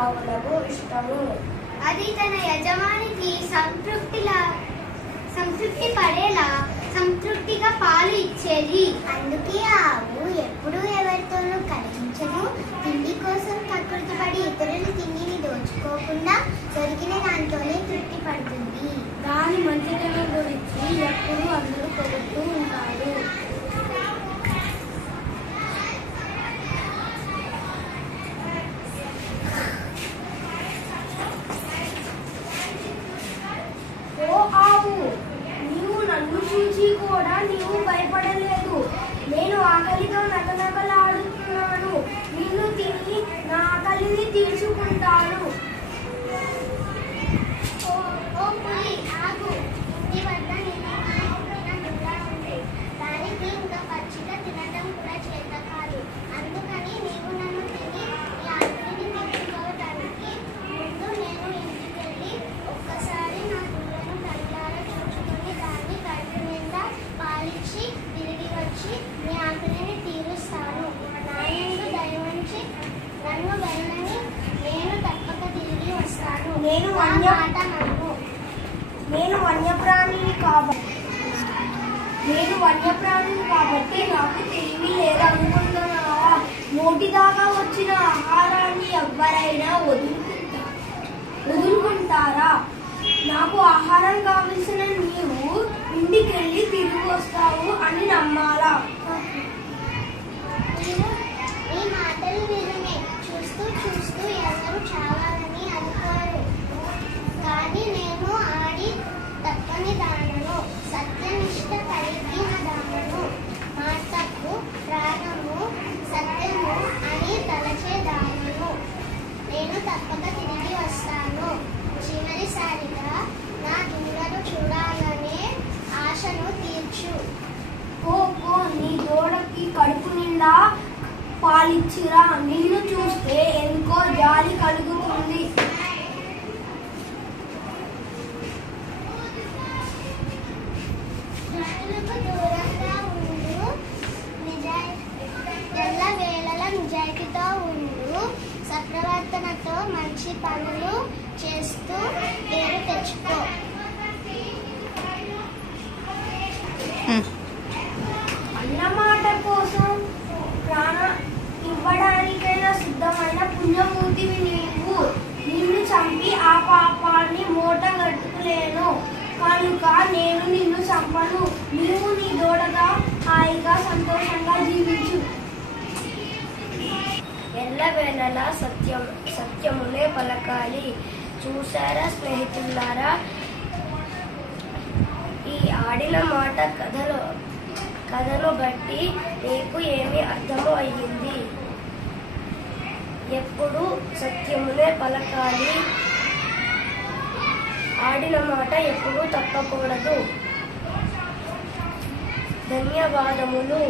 ఆవులకు ఇష్టము. అది తన యజమానికి సంతృప్తి పడేలా సంతృప్తిగా పాలు ఇచ్చేది. అందుకే ఆవు ఎప్పుడూ ఎవరితోనూ కలిగించను. తిండి కోసం ప్రకృతి పడి ఇతరుల తిండిని దోచుకోకుండా దొరికిన దాంతోనే తృప్తి పడుతుంది. దాని మంచితనం గురించి ఎప్పుడూ అందరూ పొగుడుతూ ఉంటారు. ఓ ఆవు, నీవు నన్ను చూసి కూడా నీవు భయపడలేదు. నేను ఆకలితో నకనకలాడుతున్నాను. నిన్ను తిని నా ఆకలిని తీర్చుకుంటాను. ఓ పులి, ఆగు. ఇంటి వద్ద ఉంది. దానికి ఇంకా పచ్చిగా తినడం కూడా చేత కాదు. అందుకని నీవు నన్ను తిని ఈ ఆకలిని తీర్చుకోవడానికి ముందు నేను ఇంటికి వెళ్ళి ఒక్కసారి నా దూడను కళ్ళారా చూసుకొని దాన్ని కడుపు నిండా పాలిచ్చి తిరిగి వచ్చి నీ ఆకలిని తీరుస్తాను. నాయందు దయవంచి నన్ను వెళ్ళని, నేను తప్పక తిరిగి వస్తాను. నేను వన్యప్రాణిని కాబట్టి నాకు తెలివి లేదనుకుంటున్నావా? నోటిదాకా వచ్చిన ఆహారాన్ని ఎవ్వరైనా వదులుకుంటారా? నాకు ఆహారం కావలసిన నీవు ఇంటికెళ్ళి తిరిగి వస్తావు అని నమ్మాలా? ఈ మాటలు నిజమే. చూస్తూ చూస్తూ ఎవరు చావాలని అనుకోరు. కానీ నేను ఆడి తప్పని దానను, సత్యనిష్ట కలిగిన దానను, మాటకు ప్రాణము సత్యము అని తలచే దానను. నేను తప్పక తిరిగి వస్తాను. చివరిసారిగా నా దూడను చూడాలనే ఆశను తీర్చు. నీ దూడకి కడుపు నిండా పాలిచ్చిరా. నిన్ను చూస్తే ఎందుకో జాలి కలుగుతుంది. దుష్టులకు దూరంగా ఉండు, ఎల్లవేళలా నిజాయితీతో ఉండు, సత్ప్రవర్తనతో మంచి పనులు చేస్తూ పేరు తెచ్చుకో. అన్నమాట కోసం ప్రాణం ఇవ్వడానికైనా సిద్ధమైన పుణ్యమూర్తివి నీవు. నిన్ను చంపి ఆ పాపాన్ని మూట కట్టుకోలేను కనుక నేను నిన్ను చంపను. నీవు నీ దూడగా హాయిగా సంతోషంగా జీవించు. ఎల్లవేళలా సత్యమునే పలకాలి. చూసారా స్నేహితులారా, ఈ ఆడిన మాట కథను బట్టి మీకు ఏమి అర్థమో అయ్యింది. ఎప్పుడు సత్యమునే పలకాలి. ఆడిన మాట ఎప్పుడూ తప్పకూడదు. ధన్యవాదములు.